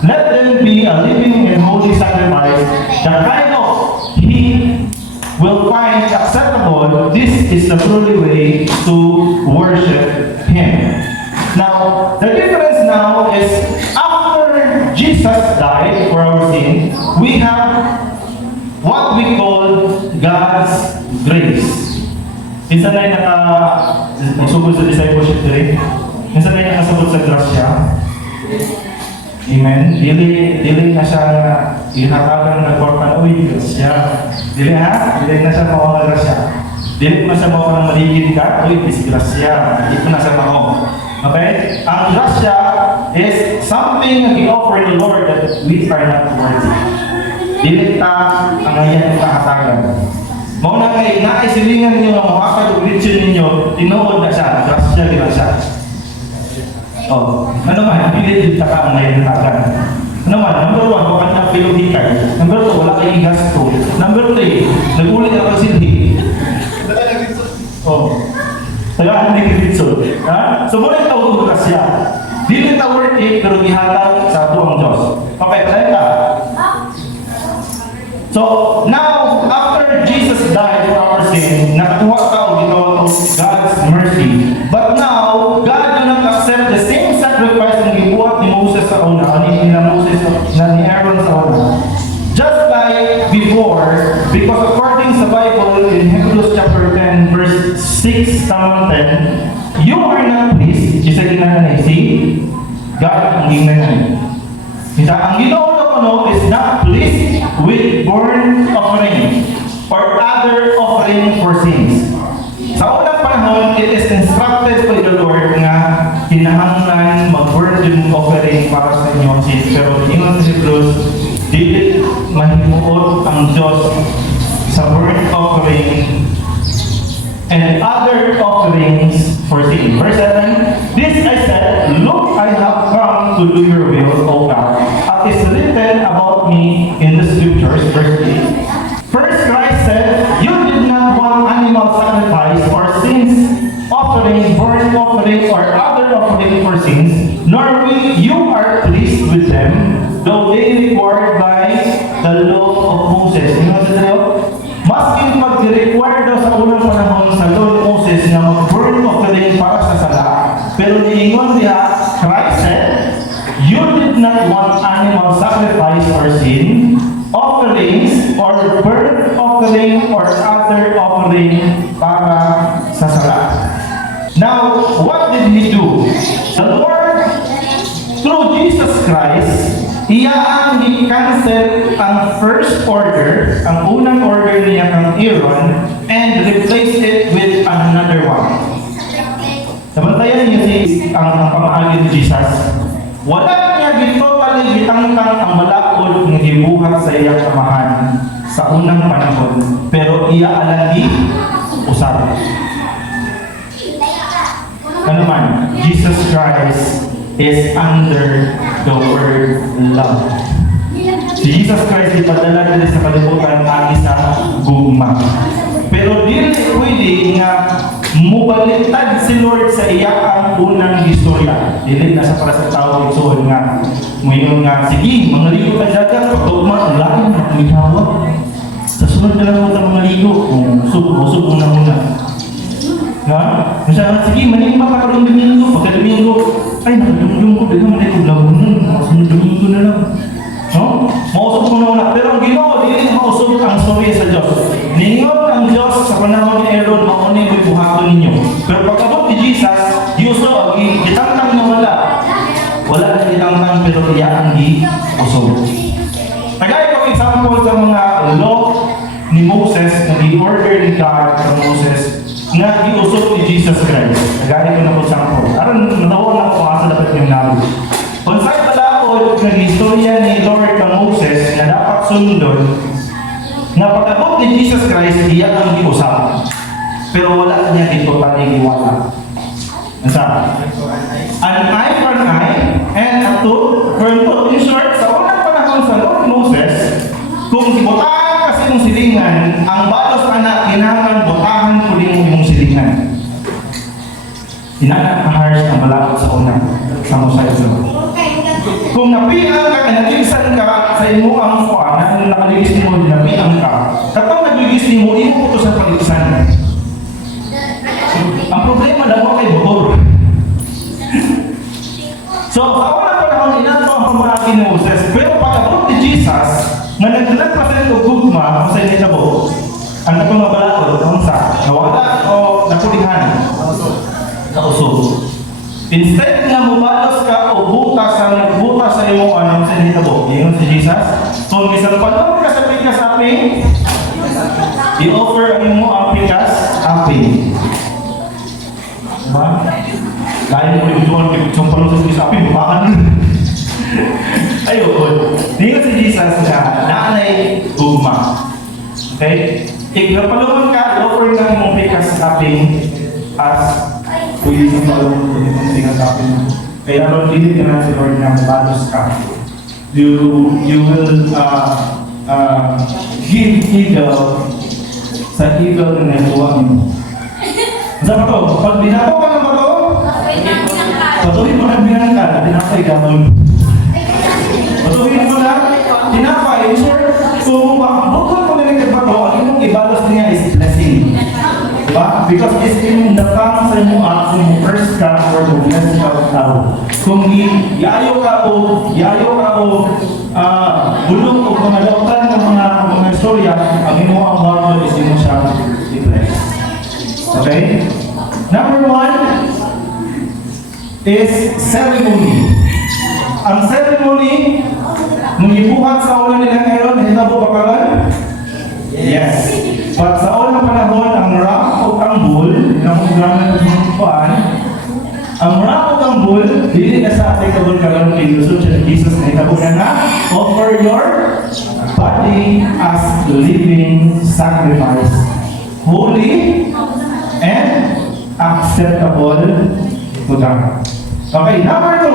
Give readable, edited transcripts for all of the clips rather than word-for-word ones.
Let them be a living and holy sacrifice, the kind of He will find acceptable. This is the truly way to worship Him. Now, the difference now is after Jesus died for our sin, we have what we call God's grace. Minsan na nagsugod sa discipleship din. Minsan na nakasabot sa grasya. Amen. Dili na siya ihatagan ng nagportan, uy, grasya. Dili na siya mao nga grasya. Dili na siya mao nga maligid ka, uy, disgrasya. Dito na siya mao. Okay? Ang grasya is something that we offer the Lord that we are not worthy. Dili ta ang ayan kahatagan. Mao na kay naisilingan ninyo nga mawakad og religion ninyo, tinuod na siya, grasya di ba siya? Oh, ano man, pili din ka ang ngayon tagan. Ano man, number 1, baka na pilogikay. Number 2, wala kayong gasto. Number 3, nag-ulit ako silhi. Oh, tagaan ni Kiritso. Ha? So, muna yung tawag ka siya. Dili ta worth it, pero gihatag sa tuwang Diyos. Okay, tayo ka. So, now, after Jesus died for our sin, nakakuha ka o ginawa of God's mercy. But now, God do not accept the same sacrifice na gibuhat ni Moses sa una, ni Moses na ni Aaron sa una. Just like before, because according sa Bible in Hebrews chapter 10 verse 6 to 10, you are not pleased, isa ginanay, see? God ang ginanay. Isa, ang ginoon is not pleased with burnt offering or other offering for sins. Sa unang panahon, it is instructed by the Lord nga kinahanglan mag-burn yung offering para sa inyong sins. Pero ingon si Bruce, dili mahimuot ang Diyos sa burnt offering and other offerings for sin. Verse 7, this I said, look, I have come to do your will, O God. As is written about me in the scriptures, verse 8. First Christ said, you did not want animal sacrifice or sins offering, burnt offering, or other offering for sins, nor will you are pleased with them, though they required by the law of Moses. You know what Maskin mag-require daw sa unang panahon sa law of Moses na mag-burn offering para sa sala, pero niingon diha, Christ said, you did not want animal sacrifice or sin offerings or burnt offering or other offering para sa sala. Now, what did He do? The Lord, through Jesus Christ, Iya ang i-cancel ang first order, ang unang order niya kang Aaron, and replace it with another one. Sabantayan niyo ang pamaagi ni Jesus. Wala niya totally bitangtang ang malakod ng gibuhat sa iyang kamahan sa unang panahon, pero iya alagi usap. Ano man, Jesus Christ is under the word love. Si Jesus Christ ipadala din sa kalibutan ang isa gugma. Pero dili pwede nga mubaliktad si Lord sa iya ang unang istorya. Dili na sa para sa tao ito nga ngayon nga, sige, mangaligo ka dyan, pagtugma, ang laking magmihawa. Sa sunod na lang mo itang maligo, subo na muna. Ha? Masya, sige, manimba ka karong Domingo, pagka Domingo, ay, nakadumdum ko, dito man ito laban nun, sunod Domingo na lang. No? Mausap ko na una. Pero ang Ginoo, dili mausap ang storya sa Diyos. Ningon ang Diyos sa panahon ni Aaron, mauni mo buhaton ninyo. Pero pagkabot ni Jesus, Yuso, gitangtang na wala na gitangtang, pero iya ang gi-usap. Tagay ko example sa mga law ni Moses, na di-order ni God sa Moses, nga giusap ni Jesus Christ. Tagay ko na po example. Aron, natawag na po asa dapat yung nabi. Kung sa'yo palakot, nag-istorya ni Lord na Moses na dapat sundon, na pagkabot ni Jesus Christ, iya ang giusap. Pero wala niya dito panigiwala. Nasa? An eye for an eye, and a tooth for a tooth. In short, sa unang panahon sa Lord Moses, kung butahan kasi mong silingan, ang batos anak, kailangan butahan ko din mong silingan. Inanak-harsh ang malakot sa unang sa Mosaic Law. Kung kung napian ka, nagilisan ka sa imo ang kuanan, nakaligis mo, napian ka, katong nagligis mo, imo ito sa paligisan. Ang problema lang mo kay Bukor. So, ako na panahon, inato ang pamahagi ni Moses, pero pag-abot ni Jesus, na nagdalag pa sa ito gugma, ang sa inyo tabo, ang napamabalakot, ang sa nawala o nakulihan, nausog. Instead na mubalos ka o butas sa iyong anong sa inyo tabo, yun si Jesus. So, misal panahon ka sa pikas-api, i-offer ang iyong ang pikas-api. Diba? Dahil mo yung isang palusas ni sapi, bukaan. Ayun. Dito si Jesus na nanay gugma. Okay? Ikapalungan ka, offer ka mong pikas sapi as pwede sa palungan ng pikas sapi. Kaya ron, hindi ka na si Lord na mabalos ka. You will give evil sa evil na nagawa mo. Saan ba ito? Pag binato ka ng bato, patuloy mo na binangkal, tinapay gamon. Patuloy mo na, tinapay, sure, so bukod mo na nagbato, ang imong ibalos niya is blessing. Diba? Because it's in the tongue sa imo kung first ka or kung bless ka o tao. Kung iayo ka o bulong o mga lautan ng mga istorya, ang imo ang bawal is imo siya i-bless. Okay? Number 1 is ceremony. Ang ceremony, nung ibuhat sa una nila ngayon, hitabo ba karon? Yes. But sa unang panahon, ang ram o ang bull, na kung graman ng paan, ang ram o ang bull, hindi na sa applicable karon kay Jesus na hitabo na offer your body as living sacrifice, holy and acceptable to God. Okay, number 2.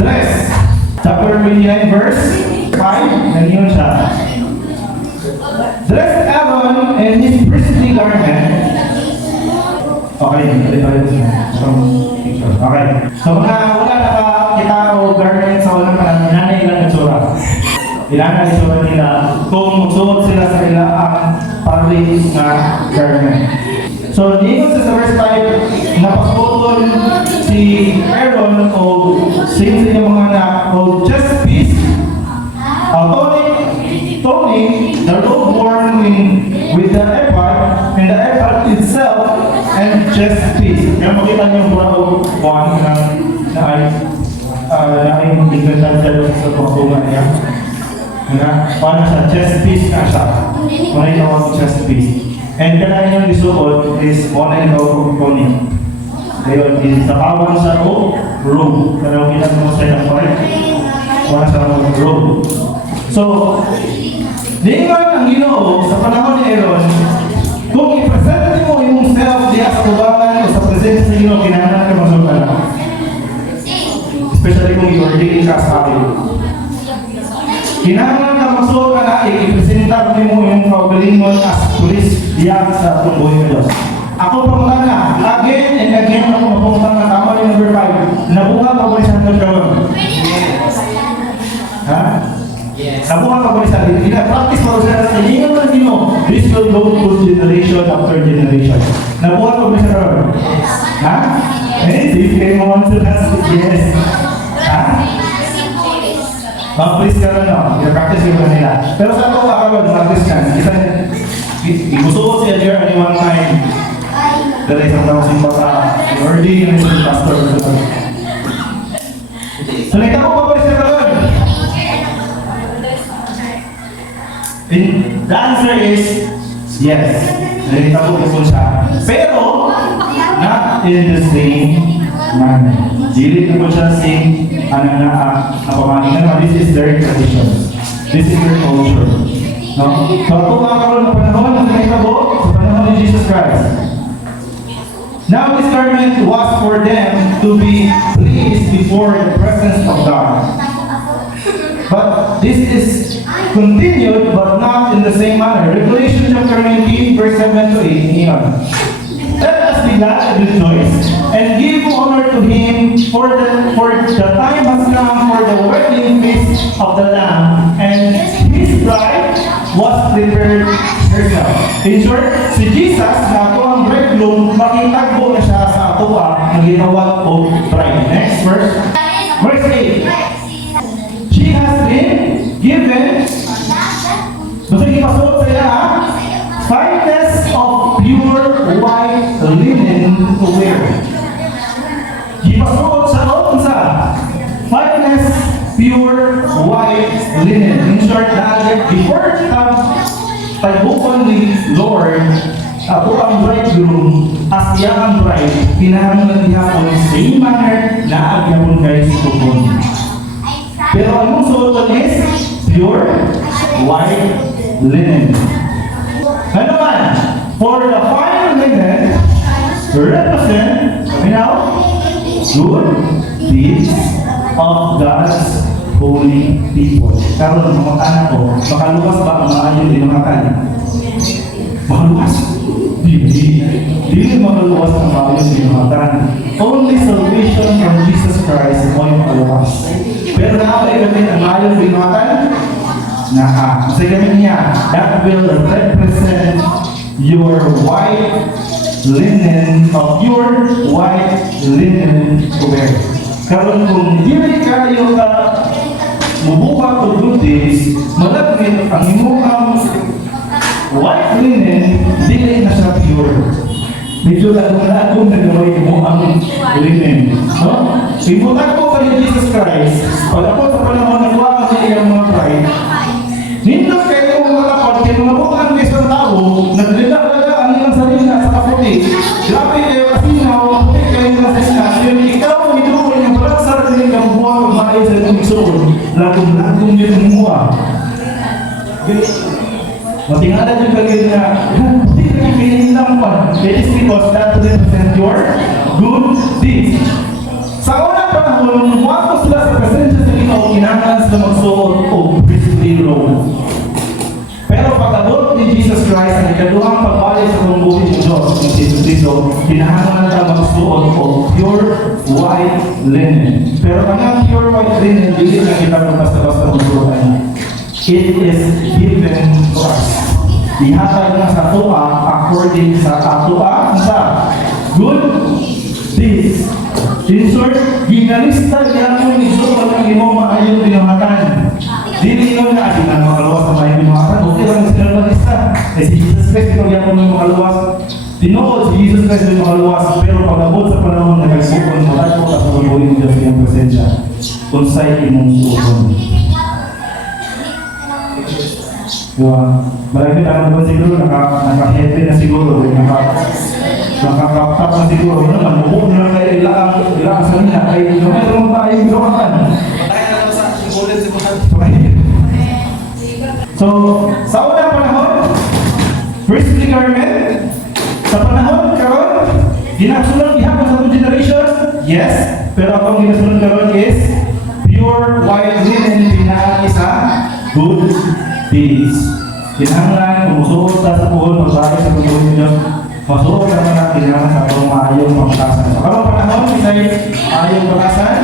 Dress. Chapter 29 verse 5. Nandiyon siya. Dress Aaron and his priestly garment. Okay, okay. So mga wala nakakita o garment sa walang panahon, nanay ilang itsura. Ilan ang itsura nila kung magsuot sila sa ilang paris na garment. So, dito sa verse 5, napasutol si Aaron o since yung mga anak o just peace, Tony, the robe worn with the ephod, and the ephod itself, and just peace. Kaya makita niyo yung bravo one na ay magigatan sa pagpungan niya. Paano siya? Just peace na siya. Kung ay tawag just peace. And kaya yung isuot is one and all component. Ngayon, isapawan sa robe. Pero kita mo sa ilang correct. Wala sa robe. So, dingan ang Ginoo sa panahon ni Aaron, kung i-present mo yung self diya sa tubangan o sa presensya sa Ginoo, kinahanglan ka masulta na. Especially kung i-ordain ka sa akin. Kinahanglan ka masulta na, i-presenta mo yung kaugalingon as priest diya sa tunggoy ng Diyos. Ako pamunta na, again and again ako mapunta na tama yung number 5. Nabuha pa ba isang nagkaroon? Ha? Yes. Nabuha pa ba isang nagkaroon? Practice pa ba siya sa inyo na sino? This will go to generation after generation. Nabuha pa ba isang nagkaroon? Ha? Eh, if you want to ask, yes. Ha? Mag-please ka rin, no? I-practice yung kanila. Pero sa ako kakalon, mag-please ka. Igusuot siya here any one time. Dahil isang tao sa bata, i-ordain yung isang pastor. So, nakita ko pa ba siya kalon? The answer is yes. Nakita ko po siya. Pero, not in the same manner. Dili ko siya sing napamanigan. This is their tradition. This is their culture. No? So, kung makakaroon ng panahon na nakitabo sa panahon ni Jesus Christ. Now, this garment was for them to be pleased before the presence of God. But this is continued, but not in the same manner. Revelation chapter 19, verse 7 to 8. Let us be glad and rejoice, and give honor to him, for the time has come for the wedding feast of the Lamb, and his bride was prepared herself. In short, si Jesus na ako ang bridegroom, makitagbo na siya sa ato ang ginawag o bride. Next verse. Verse 8. She has been given, basta ipasuot sa iya, fineness of pure white linen to wear. Ipasuot sa unsa, fineness pure white linen. In short, before tagbukon ni Lord, ako ang bridegroom, as iya ang bride, kinahanglan gihapon same manner na agyapon kay sukon. Pero ang suoton is pure white linen. Ano man, for the fine linen represent, good deeds of God's holy people. Karon mga anak ko, makaluwas ba ang mga ayong dinamatan? Makaluwas? Dili makaluwas ang mga ayong dinamatan. Only salvation from Jesus Christ mo yung makaluwas. Pero nakapay kami ang mga ayong dinamatan? Kasi kami niya, that will represent your white linen of your white linen to wear. Karon kung dili kayo ka mubuka to good deeds, malagmit ang imong white linen, dili na siya pure. Medyo lagong-lagong na gawin mo ang linen. No? Ibutan ko kayo Jesus Christ, pag ako sa panahon ng waka sa iyang mga bride, nindot kayo mga lakot, kaya mga bukang ng isang tao, naglilak-laga ang ilang sarili na sa kaputi. Grabe kayo kasinaw, kaputi kayo na sa sinas, yun ikaw ang ituloy ng parang sarili kang buha kung maayon sa itong isoon, lagong-lagong yun ang buha. Matingala yung kagin na, puti ka yung pinilang pa. It is because that represents your good deeds. Sa unang panahon, wato sila sa presensya sa Ginoo, kinahanglan sila magsuot o priestly robe. Pero pag-abot ni Jesus Christ, ang ikaduhang pagbalik sa pamumuhay ng Diyos, ng Jesus Cristo, kinahanglan na magsuot o pure white linen. Pero ang pure white linen, hindi na kita kung basta-basta magsuotan. It is given to us. Ihatag na sa tuwa according sa katuwa sa good deeds. In short, ginalista niya kung isuot ang imong maayong pinamatan. Dili yun na, di na makaluwas sa maayong pinamatan. Okay lang sila malista. Si Jesus Christ, ito yan kung makaluwas. Tinood si Jesus Christ yung makaluwas. Pero pag-abot sa panahon na kagsukon, malagpo ka sa pag-uwi ng Diyos yung presensya. Kung sa'y imong sukon. Marami tayo naman siguro, naka-happy na siguro, nakakaptap na siguro, manubo na kayo ilang sa nila, ay lumay naman tayo yung lumakan. So, sa unang panahon, priestly garment, sa panahon karon, ginasunod ihapon sa two generation, yes, pero ang ginasunod karon is pure white linen, pinahagi sa good deeds. Kinahanglan kung musuot sa puhon, magbalik sa pagkakas ng Diyos, masuot na mga kinahanglan sa atong maayong pagkasan. Sa karong panahon, isa'y maayong pagkasan.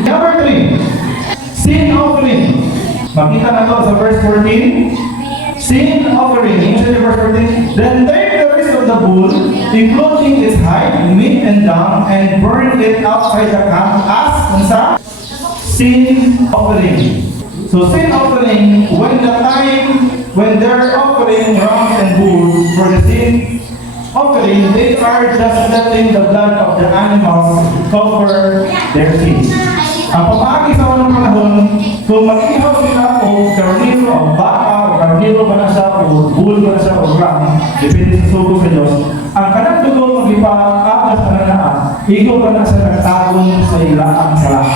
Number 3, sin offering. Makita na to sa verse 14. Sin offering. Inside verse 14. Then take the rest of the bull, including its hide, meat and dung, and burn it outside the camp as sin offering. So sin offering, when they're offering rams and bulls for the sin offering, they are just letting the blood of the animals cover their sins. Ang pamagi sa unang panahon, kung mag-ihaw sila o karniro o baka o karniro ba na siya o bull ba na siya o ram, depende sa sugo sa Diyos, ang kanang dugo mag-ipa-agas pa na naan, ikaw ba na siya nagtagong sa ilaang sala.